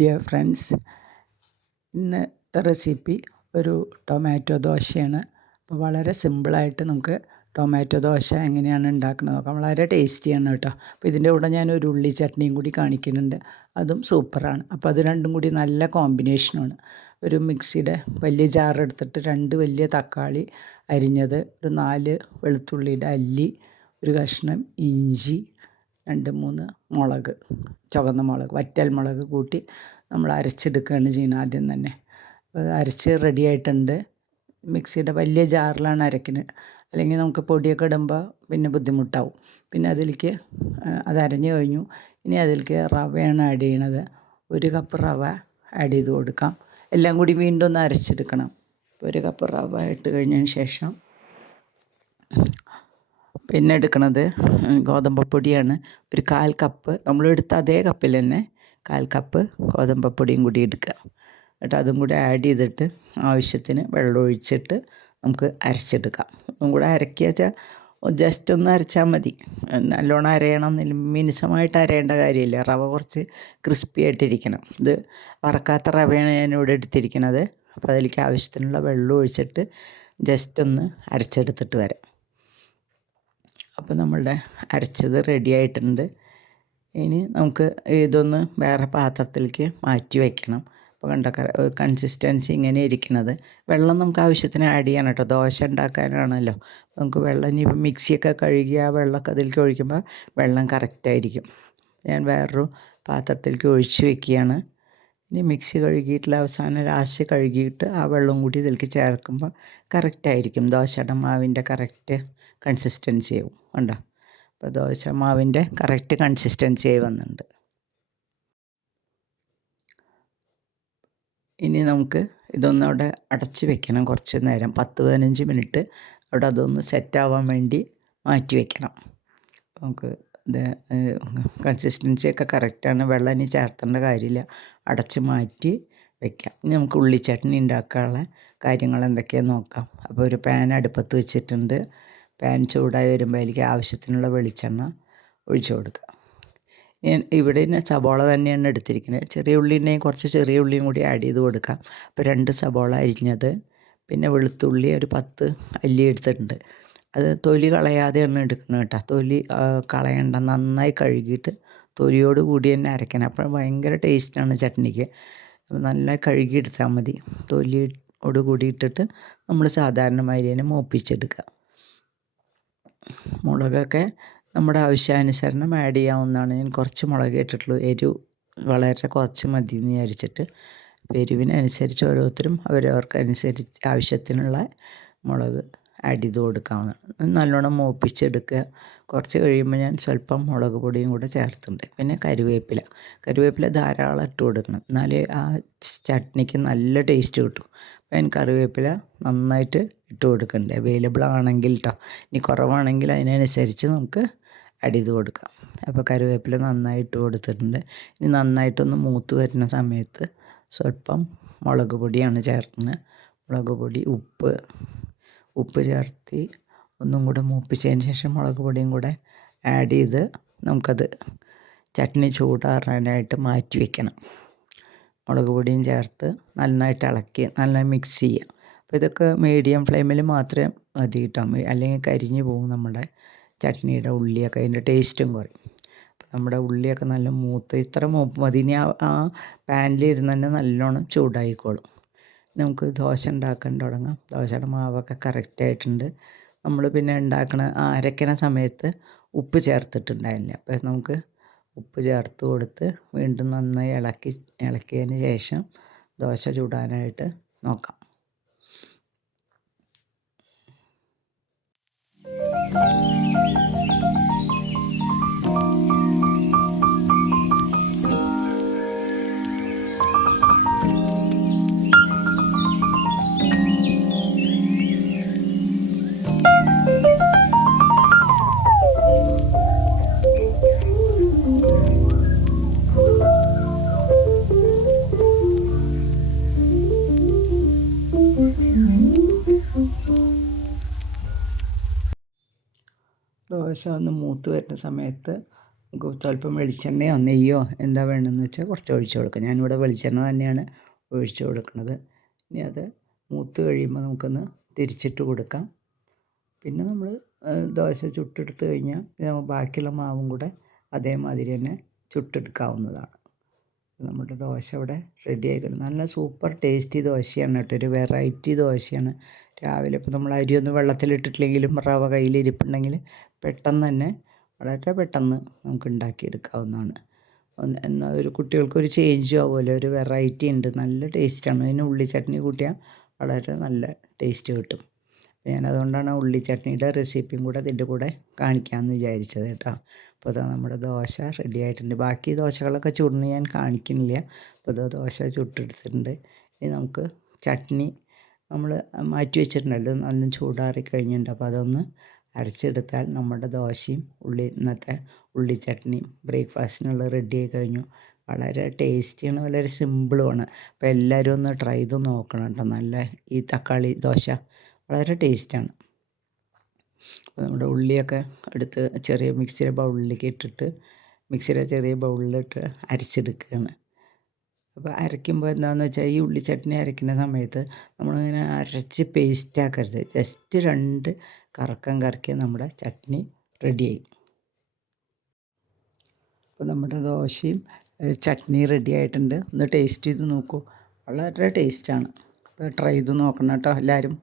Dear friends, ഇന്നത്തെ recipe ഒരു tomato ദോശയാണ്. അപ്പോൾ വളരെ സിമ്പിളായിട്ട് നമുക്ക് ടൊമാറ്റോ ദോശ എങ്ങനെയാണ് ഉണ്ടാക്കുന്നത് നോക്കാം. വളരെ ടേസ്റ്റിയാണ് കേട്ടോ. അപ്പോൾ ഇതിൻ്റെ കൂടെ ഞാനൊരു ഉള്ളി ചട്നിയും കൂടി കാണിക്കുന്നുണ്ട്, അതും സൂപ്പറാണ്. അപ്പോൾ അത് രണ്ടും കൂടി നല്ല കോമ്പിനേഷനാണ്. ഒരു മിക്സിയുടെ വലിയ ജാർ എടുത്തിട്ട് 2 വലിയ തക്കാളി അരിഞ്ഞത്, ഒരു 4 വെളുത്തുള്ളിയുടെ അല്ലി, ഒരു കഷ്ണം ഇഞ്ചി, 2-3 മുളക്, ചുവന്ന മുളക്, വറ്റൽ മുളക് കൂട്ടി നമ്മൾ അരച്ചെടുക്കുകയാണ് ചെയ്യുന്നത് ആദ്യം തന്നെ. അപ്പോൾ അരച്ച് റെഡി ആയിട്ടുണ്ട്. മിക്സിയുടെ വലിയ ജാറിലാണ് അരക്കുന്നത്, അല്ലെങ്കിൽ നമുക്ക് പൊടിയൊക്കെ ഇടുമ്പോൾ പിന്നെ ബുദ്ധിമുട്ടാവും. പിന്നെ അതിലേക്ക് അത് അരഞ്ഞു കഴിഞ്ഞു. ഇനി അതിലേക്ക് റവയാണ് ആഡ് ചെയ്യണത്. 1 കപ്പ് റവ ആഡ് ചെയ്ത് കൊടുക്കാം. എല്ലാം കൂടി വീണ്ടും ഒന്ന് അരച്ചെടുക്കണം. 1 കപ്പ് റവ ഇട്ട് കഴിഞ്ഞതിന് ശേഷം പിന്നെ എടുക്കുന്നത് ഗോതമ്പപ്പൊടിയാണ്. ഒരു 1/4 കപ്പ്, നമ്മളെടുത്ത അതേ കപ്പിൽ തന്നെ 1/4 കപ്പ് ഗോതമ്പപ്പൊടിയും കൂടി എടുക്കുക. എന്നിട്ട് അതും കൂടി ആഡ് ചെയ്തിട്ട് ആവശ്യത്തിന് വെള്ളം ഒഴിച്ചിട്ട് നമുക്ക് അരച്ചെടുക്കാം. ഒന്നും കൂടെ അരക്കുക വെച്ചാൽ ജസ്റ്റ് ഒന്ന് അരച്ചാൽ മതി. നല്ലോണം അരയണമെന്നില്ല, മിനുസമായിട്ട് അരയേണ്ട കാര്യമില്ല. റവ കുറച്ച് ക്രിസ്പി ആയിട്ടിരിക്കണം. ഇത് വറക്കാത്ത റവയാണ് ഞാനിവിടെ എടുത്തിരിക്കുന്നത്. അപ്പോൾ അതിലേക്ക് ആവശ്യത്തിനുള്ള വെള്ളം ഒഴിച്ചിട്ട് ജസ്റ്റ് ഒന്ന് അരച്ചെടുത്തിട്ട് വരാം. അപ്പോൾ നമ്മളുടെ അരച്ചത് റെഡി ആയിട്ടുണ്ട്. ഇനി നമുക്ക് ഇതൊന്ന് വേറെ പാത്രത്തിലേക്ക് മാറ്റി വയ്ക്കണം. അപ്പോൾ കണ്ട കൺസിസ്റ്റൻസി ഇങ്ങനെ ഇരിക്കുന്നത്. വെള്ളം നമുക്ക് ആവശ്യത്തിന് ആഡ് ചെയ്യണം കേട്ടോ, ദോശ ഉണ്ടാക്കാനാണല്ലോ. നമുക്ക് വെള്ളം ഇനിയിപ്പോൾ മിക്സിയൊക്കെ കഴുകി ആ വെള്ളമൊക്കെ അതിലേക്ക് ഒഴിക്കുമ്പോൾ വെള്ളം കറക്റ്റായിരിക്കും. ഞാൻ വേറൊരു പാത്രത്തിലേക്ക് ഒഴിച്ച് വെക്കുകയാണ്. ഇനി മിക്സി കഴുകിയിട്ടുള്ള അവസാനം ലാസ്റ്റ് കഴുകിയിട്ട് ആ വെള്ളം കൂടി ഇതിലേക്ക് ചേർക്കുമ്പോൾ കറക്റ്റായിരിക്കും. ദോശയുടെ മാവിൻ്റെ കറക്റ്റ് കൺസിസ്റ്റൻസി ആവും. കണ്ടോ? അപ്പോൾ ദോശ മാവിൻ്റെ കറക്റ്റ് കൺസിസ്റ്റൻസി ആയി വന്നിട്ടുണ്ട്. ഇനി നമുക്ക് ഇതൊന്ന് അവിടെ അടച്ച് വെക്കണം കുറച്ച് നേരം, 10-15 മിനിറ്റ് അവിടെ അതൊന്ന് സെറ്റാവാൻ വേണ്ടി മാറ്റി വെക്കണം. നമുക്ക് ഇത് കൺസിസ്റ്റൻസിയൊക്കെ കറക്റ്റാണ്. വെള്ളം ഇനി ചേർത്തേണ്ട കാര്യമില്ല. അടച്ച് മാറ്റി വെക്കാം. ഇനി നമുക്ക് ഉള്ളി ചട്നി ഉണ്ടാക്കാനുള്ള കാര്യങ്ങൾ എന്തൊക്കെയാണെന്ന് നോക്കാം. അപ്പോൾ ഒരു പാൻ അടുപ്പത്ത് വെച്ചിട്ടുണ്ട്. പാൻ ചൂടായി വരുമ്പോൾ അതിലേക്ക് ആവശ്യത്തിനുള്ള വെളിച്ചെണ്ണ ഒഴിച്ചു കൊടുക്കുക. ഇവിടെ സബോള തന്നെയാണ് എടുത്തിരിക്കുന്നത്. ചെറിയ ഉള്ളിൻ്റെയും കുറച്ച് ചെറിയ ഉള്ളിയും കൂടി ആഡ് ചെയ്ത് കൊടുക്കാം. അപ്പോൾ 2 സബോള അരിഞ്ഞത്, പിന്നെ വെളുത്തുള്ളി ഒരു 10 അല്ലി എടുത്തിട്ടുണ്ട്. അത് തൊലി കളയാതെയാണ് എടുക്കുന്നത് കേട്ടോ. തൊലി കളയണ്ട, നന്നായി കഴുകിയിട്ട് തൊലിയോട് കൂടി തന്നെ അരയ്ക്കണം. അപ്പോൾ ഭയങ്കര ടേസ്റ്റാണ് ചട്നിക്ക്. അപ്പോൾ നല്ല കഴുകിയെടുത്താൽ മതി. തൊലിയോട് കൂടി ഇട്ടിട്ട് നമ്മൾ സാധാരണ മാതിരി തന്നെ മൂപ്പിച്ചെടുക്കുക. മുളകൊക്കെ നമ്മുടെ ആവശ്യാനുസരണം ആഡ് ചെയ്യാവുന്നതാണ്. ഞാൻ കുറച്ച് മുളക് ഇട്ടിട്ടുള്ളൂ. എരിവ് വളരെ കുറച്ച് മതി എന്ന് വിചാരിച്ചിട്ട്. എരിവിനനുസരിച്ച് ഓരോരുത്തരും അവരവർക്കനുസരിച്ച് ആവശ്യത്തിനുള്ള മുളക് ആഡ് ചെയ്ത് കൊടുക്കാവുന്നതാണ്. നല്ലോണം മൂപ്പിച്ചെടുക്കുക. കുറച്ച് കഴിയുമ്പോൾ ഞാൻ സ്വല്പം മുളക് പൊടിയും കൂടെ ചേർത്തിട്ടുണ്ട്. പിന്നെ കറിവേപ്പില ധാരാളം ഇട്ട് കൊടുക്കണം, എന്നാലേ ആ ചട്നിക്ക് നല്ല ടേസ്റ്റ് കിട്ടും. അപ്പോൾ ഞാൻ കറിവേപ്പില നന്നായിട്ട് ഇട്ട് കൊടുക്കുന്നുണ്ട്. അവൈലബിൾ ആണെങ്കിൽ കേട്ടോ. ഇനി കുറവാണെങ്കിൽ അതിനനുസരിച്ച് നമുക്ക് ആഡ് ചെയ്ത് കൊടുക്കാം. അപ്പോൾ കറിവേപ്പില നന്നായിട്ട് കൊടുത്തിട്ടുണ്ട്. ഇനി നന്നായിട്ടൊന്ന് മൂത്ത് വരുന്ന സമയത്ത് സ്വല്പം മുളക് പൊടിയാണ് ചേർക്കുന്നത്. മുളക് പൊടി, ഉപ്പ് ചേർത്ത് ഒന്നും കൂടെ മൂപ്പിച്ചതിന് ശേഷം മുളക് പൊടിയും കൂടെ ആഡ് ചെയ്ത് നമുക്കത് ചട്നി ചൂടാറാനായിട്ട് മാറ്റി വയ്ക്കണം. മുളക് പൊടിയും ചേർത്ത് നന്നായിട്ട് ഇളക്കി നല്ല മിക്സ് ചെയ്യുക. അപ്പോൾ ഇതൊക്കെ മീഡിയം ഫ്ലെയിമിൽ മാത്രമേ മതി കേട്ടോ, അല്ലെങ്കിൽ കരിഞ്ഞു പോകും നമ്മുടെ ചട്നിയുടെ ഉള്ളിയൊക്കെ, അതിൻ്റെ ടേസ്റ്റും കുറയും. അപ്പോൾ നമ്മുടെ ഉള്ളിയൊക്കെ നല്ല മൂത്ത് ഇത്ര മൂപ്പ് മതി. ഇനി ആ പാനിലിരുന്ന് തന്നെ നല്ലോണം ചൂടായിക്കോളും. നമുക്ക് ദോശ ഉണ്ടാക്കാൻ തുടങ്ങാം. ദോശയുടെ മാവൊക്കെ കറക്റ്റായിട്ടുണ്ട്. നമ്മൾ പിന്നെ അരയ്ക്കണ സമയത്ത് ഉപ്പ് ചേർത്തിട്ടുണ്ടായില്ല. അപ്പോൾ നമുക്ക് ഉപ്പ് ചേർത്ത് കൊടുത്ത് വീണ്ടും നന്നായി ഇളക്കിയതിന് ശേഷം ദോശ ചുടാനായിട്ട് നോക്കാം. ദോശ ഒന്ന് മൂത്ത് വരുന്ന സമയത്ത് നമുക്ക് സ്വല്പം വെളിച്ചെണ്ണയോ നെയ്യോ എന്താ വേണ്ടതെന്ന് വെച്ചാൽ കുറച്ച് ഒഴിച്ച് കൊടുക്കുക. ഞാനിവിടെ വെളിച്ചെണ്ണ തന്നെയാണ് ഒഴിച്ച് കൊടുക്കുന്നത്. ഇനി അത് മൂത്ത് കഴിയുമ്പോൾ നമുക്കൊന്ന് തിരിച്ചിട്ട് കൊടുക്കാം. പിന്നെ നമ്മൾ ദോശ ചുട്ടെടുത്ത് കഴിഞ്ഞാൽ ബാക്കിയുള്ള മാവും കൂടെ അതേമാതിരി തന്നെ ചുട്ടെടുക്കാവുന്നതാണ്. നമ്മുടെ ദോശ ഇവിടെ റെഡി ആയിക്കണം. നല്ല സൂപ്പർ ടേസ്റ്റി ദോശയാണ് കേട്ടോ, ഒരു വെറൈറ്റി ദോശയാണ്. രാവിലെ ഇപ്പോൾ നമ്മൾ അരിയൊന്നും വെള്ളത്തിലിട്ടിട്ടില്ലെങ്കിലും റവ കയ്യിലിരിപ്പുണ്ടെങ്കിൽ പെട്ടെന്ന് തന്നെ വളരെ പെട്ടെന്ന് നമുക്ക് ഉണ്ടാക്കിയെടുക്കാവുന്നതാണ്. എന്നാൽ ഒരു കുട്ടികൾക്കൊരു ചേഞ്ചും ആവുമല്ലോ, ഒരു വെറൈറ്റി ഉണ്ട്, നല്ല ടേസ്റ്റാണ്. അതിന് ഉള്ളി ചട്നി കൂട്ടിയാൽ വളരെ നല്ല ടേസ്റ്റ് കിട്ടും. ഞാനതുകൊണ്ടാണ് ഉള്ളി ചട്നിയുടെ റെസിപ്പിയും കൂടെ അതിൻ്റെ കൂടെ കാണിക്കാമെന്ന് വിചാരിച്ചത് കേട്ടോ. അപ്പോൾ അതാ നമ്മുടെ ദോശ റെഡി ആയിട്ടുണ്ട്. ബാക്കി ദോശകളൊക്കെ ചുടുന്ന ഞാൻ കാണിക്കുന്നില്ല. അപ്പോൾ അതാ ദോശ ചുട്ടെടുത്തിട്ടുണ്ട്. ഇനി നമുക്ക് ചട്നി നമ്മൾ മാറ്റി വെച്ചിട്ടുണ്ടല്ലോ, നല്ല ചൂടാറി കഴിഞ്ഞിട്ടുണ്ട്. അപ്പോൾ അതൊന്ന് അരച്ചെടുത്താൽ നമ്മുടെ ദോശയും ഇന്നത്തെ ഉള്ളി ചട്നിയും ബ്രേക്ക്ഫാസ്റ്റിനുള്ള റെഡി ആയി കഴിഞ്ഞു. വളരെ ടേസ്റ്റിയാണ്, വളരെ സിമ്പിളുമാണ്. അപ്പോൾ എല്ലാവരും ഒന്ന് ട്രൈ ചെയ്ത് നോക്കണം കേട്ടോ. നല്ല ഈ തക്കാളി ദോശ വളരെ ടേസ്റ്റാണ്. അപ്പോൾ നമ്മുടെ ഉള്ളിയൊക്കെ എടുത്ത് ചെറിയ മിക്സിയുടെ ബൗളിലേക്ക് ഇട്ടിട്ട് മിക്സിയുടെ ചെറിയ ബൗളിലിട്ട് അരച്ചെടുക്കുകയാണ്. അപ്പോൾ അരയ്ക്കുമ്പോൾ എന്താണെന്ന് വെച്ചാൽ ഈ ഉള്ളി ചട്നി അരയ്ക്കുന്ന സമയത്ത് നമ്മളിങ്ങനെ അരച്ച് പേസ്റ്റ് ആക്കരുത്. ജസ്റ്റ് 2 കറക്കം കറക്കിയാൽ നമ്മുടെ ചട്നി റെഡിയായി. അപ്പോൾ നമ്മുടെ ദോശയും ചട്നി റെഡി ആയിട്ടുണ്ട്. ഒന്ന് ടേസ്റ്റ് ചെയ്ത് നോക്കൂ, വളരെ ടേസ്റ്റാണ്. അപ്പോൾ ട്രൈ ചെയ്ത് നോക്കണം കേട്ടോ എല്ലാവരും.